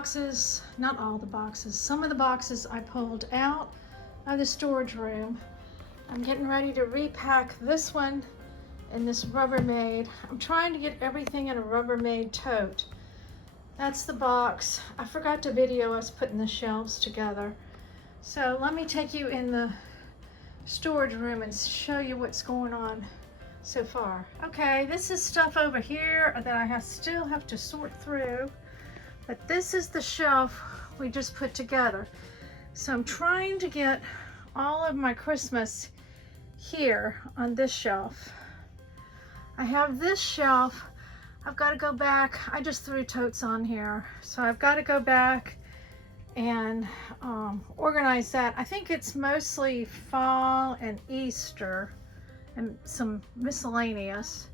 boxes, not all the boxes, some of the boxes I pulled out of the storage room. I'm getting ready to repack this one in this Rubbermaid. I'm trying to get everything in a Rubbermaid tote. That's the box. I forgot to video us putting the shelves together. So let me take you in the storage room and show you what's going on so far. Okay, this is stuff over here that I still have to sort through, but this is the shelf we just put together. So I'm trying to get all of my Christmas here on this shelf. I have this shelf. I've got to go back. I just threw totes on here, so I've got to go back and organize that. I think it's mostly fall and Easter and some miscellaneous.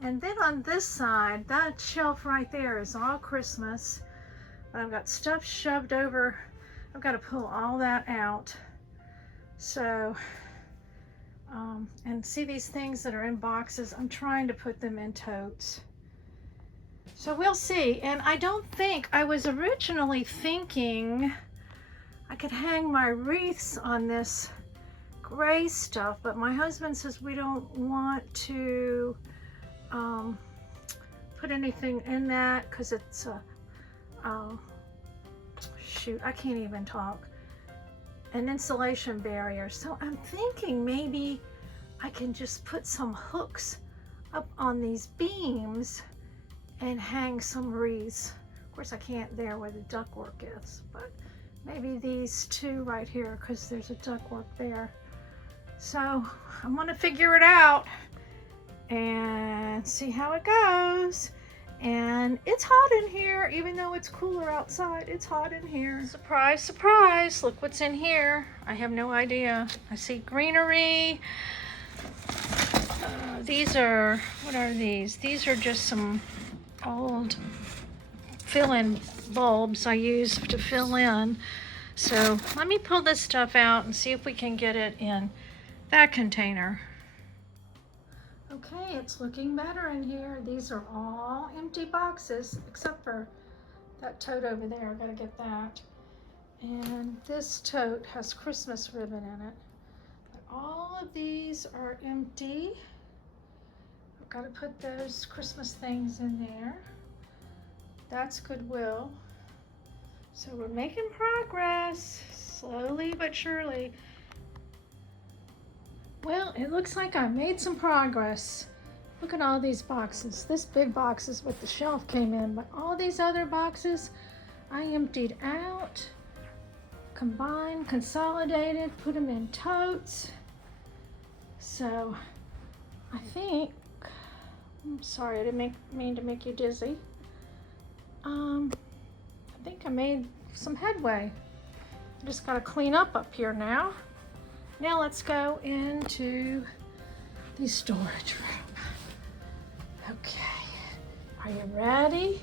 And then on this side, that shelf right there is all Christmas, but I've got stuff shoved over. I've got to pull all that out. So and see these things that are in boxes, I'm trying to put them in totes. So we'll see. And I don't think, I was originally thinking I could hang my wreaths on this gray stuff, but my husband says we don't want to put anything in that because it's shoot, I can't even talk, an insulation barrier. So I'm thinking maybe I can just put some hooks up on these beams and hang some wreaths. Of course I can't there where the ductwork is, but maybe these two right here because there's a ductwork there. So I'm gonna figure it out and see how it goes. And it's hot in here, even though it's cooler outside, it's hot in here. Surprise, surprise, look what's in here. I have no idea. I see greenery. These are, what are these? These are just some old fill-in bulbs I use to fill in. So let me pull this stuff out and see if we can get it in that container. Okay, it's looking better in here. These are all empty boxes except for that tote over there. I gotta get that. And this tote has Christmas ribbon in it. But all of these are empty. I've got to put those Christmas things in there. That's Goodwill. So we're making progress, slowly but surely. Well, it looks like I made some progress. Look at all these boxes. This big box is what the shelf came in, but all these other boxes I emptied out, combined, consolidated, put them in totes. So I think, I'm sorry, I didn't mean to make you dizzy. I think I made some headway. I just gotta clean up here now. Now let's go into the storage room. Okay, are you ready?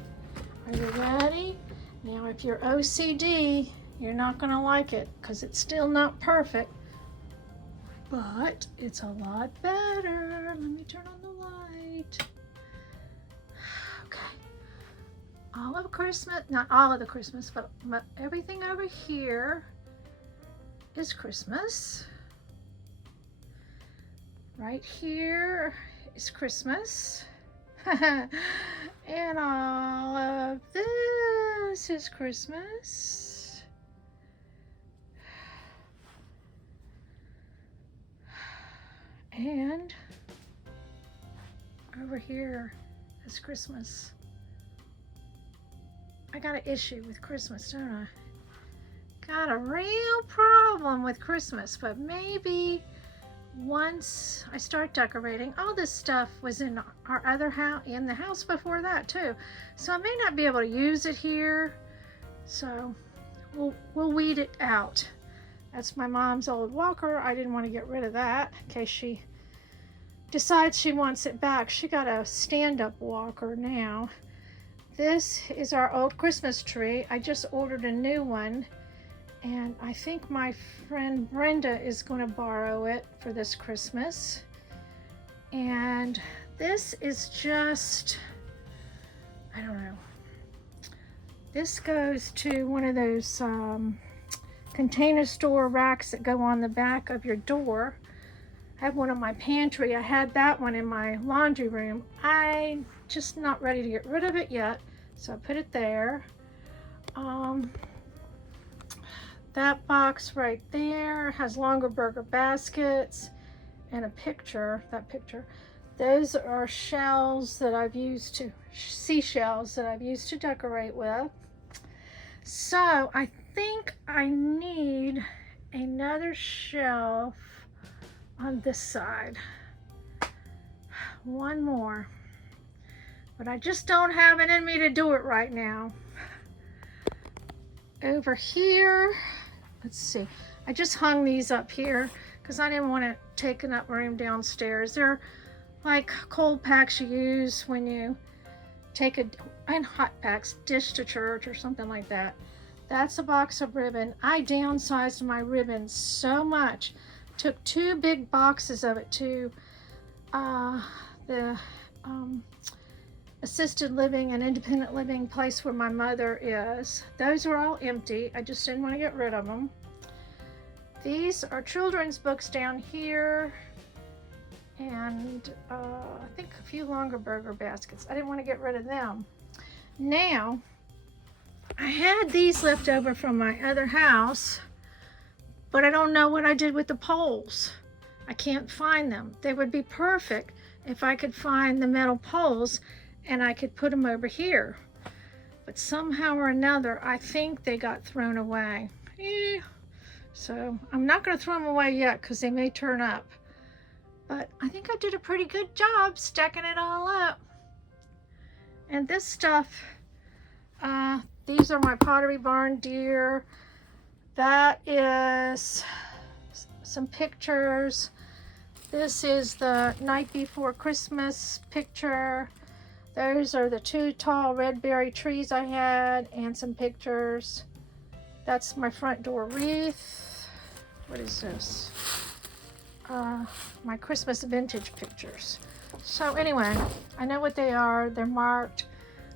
Are you ready? Now if you're OCD, you're not gonna like it because it's still not perfect, but it's a lot better. Let me turn on the light. Okay, all of Christmas, not all of the Christmas, but everything over here is Christmas. Right here is Christmas. And all of this is Christmas. And over here is Christmas. I got an issue with Christmas, don't I? Got a real problem with Christmas, but maybe once I start decorating, all this stuff was in our other house, in the house before that too. So I may not be able to use it here. So we'll weed it out. That's my mom's old walker. I didn't want to get rid of that in case she decides she wants it back. She got a stand-up walker now. This is our old Christmas tree. I just ordered a new one. And I think my friend Brenda is going to borrow it for this Christmas. And this is just, I don't know. This goes to one of those container store racks that go on the back of your door. I have one in my pantry. I had that one in my laundry room. I'm just not ready to get rid of it yet, so I put it there. That box right there has longer burger baskets and a picture, that picture. Those are shells that I've used to, seashells that I've used to decorate with. So I think I need another shelf on this side. One more. But I just don't have it in me to do it right now. Over here, let's see. I just hung these up here because I didn't want it taking up room downstairs. They're like cold packs you use when you take and hot packs, dish to church or something like that. That's a box of ribbon. I downsized my ribbon so much. Took 2 big boxes of it to the assisted living and independent living place where my mother is. Those are all empty. I just didn't want to get rid of them. These are children's books down here, and I think a few longer burger baskets. I didn't want to get rid of them. Now, I had these left over from my other house, but I don't know what I did with the poles. I can't find them. They would be perfect if I could find the metal poles and I could put them over here. But somehow or another, I think they got thrown away. So I'm not going to throw them away yet because they may turn up. But I think I did a pretty good job stacking it all up. And this stuff, these are my Pottery Barn deer. That is some pictures. This is the night before Christmas picture. Those are the 2 tall red berry trees I had, and some pictures. That's my front door wreath. What is this? My Christmas vintage pictures. So anyway, I know what they are. They're marked.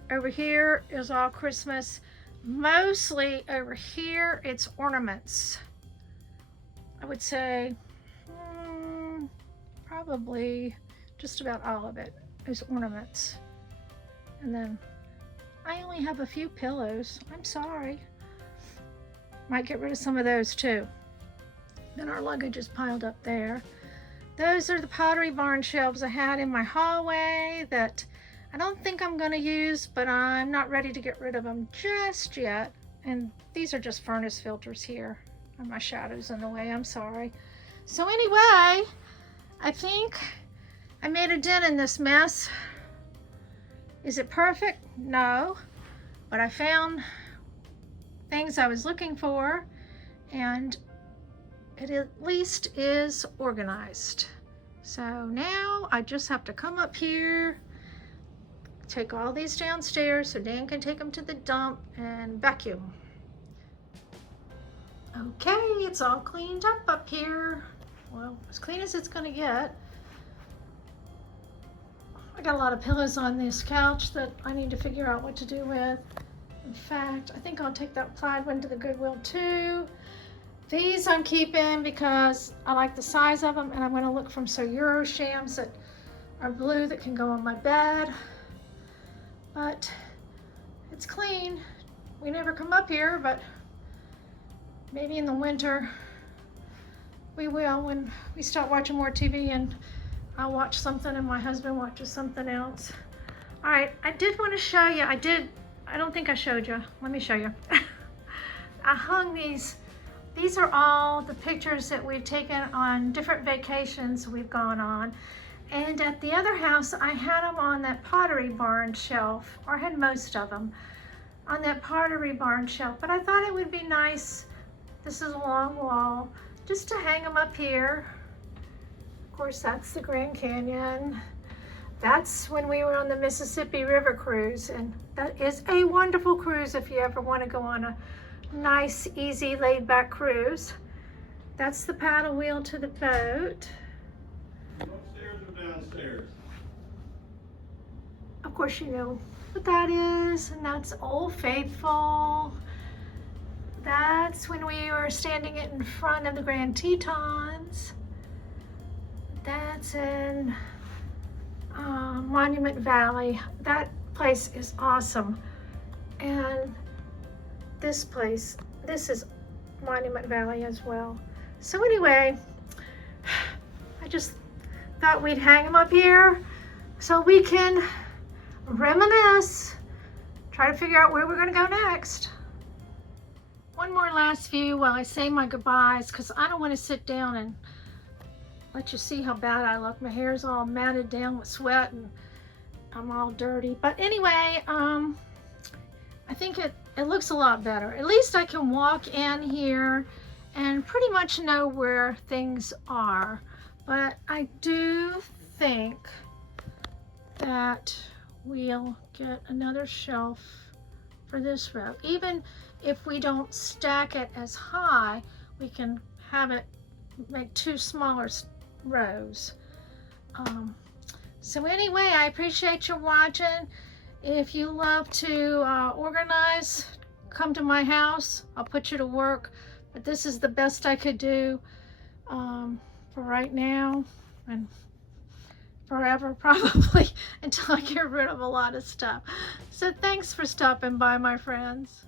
Over here is all Christmas. Mostly over here, it's ornaments. I would say probably just about all of it is ornaments. And then I only have a few pillows. I'm sorry. Might get rid of some of those too. Then our luggage is piled up there. Those are the Pottery Barn shelves I had in my hallway that I don't think I'm going to use, but I'm not ready to get rid of them just yet. And these are just furnace filters here. And my shadow's in the way, I'm sorry. So anyway, I think I made a dent in this mess. Is it perfect? No. But I found things I was looking for, and it at least is organized. So now I just have to come up here, take all these downstairs so Dan can take them to the dump and vacuum. Okay, it's all cleaned up here. Well, as clean as it's gonna get. I got a lot of pillows on this couch that I need to figure out what to do with. In fact, I think I'll take that plaid one to the Goodwill too. These I'm keeping because I like the size of them, and I'm gonna look for some Euroshams that are blue that can go on my bed. But it's clean. We never come up here, but maybe in the winter we will when we start watching more TV, and I'll watch something and my husband watches something else. All right, I did want to show you. I don't think I showed you. Let me show you. I hung these. These are all the pictures that we've taken on different vacations we've gone on. And at the other house, I had them on that Pottery Barn shelf, or I had most of them on that Pottery Barn shelf. But I thought it would be nice, this is a long wall, just to hang them up here. Of course, that's the Grand Canyon. That's when we were on the Mississippi River cruise, and that is a wonderful cruise if you ever want to go on a nice, easy, laid-back cruise. That's the paddle wheel to the boat. Upstairs or downstairs? Of course, you know, what that is, and that's Old Faithful. That's when we were standing in front of the Grand Tetons. That's in Monument Valley. That place is awesome. And this place, this is Monument Valley as well. So anyway, I just thought we'd hang them up here so we can reminisce, try to figure out where we're gonna go next. One more last view while I say my goodbyes, because I don't want to sit down and let you see how bad I look. My hair's all matted down with sweat and I'm all dirty. But anyway, I think it looks a lot better. At least I can walk in here and pretty much know where things are. But I do think that we'll get another shelf for this row. Even if we don't stack it as high, we can have it make 2 smaller rows. So anyway, I appreciate you watching. If you love to organize, come to my house. I'll put you to work. But this is the best I could do for right now and forever probably until I get rid of a lot of stuff. So thanks for stopping by, my friends.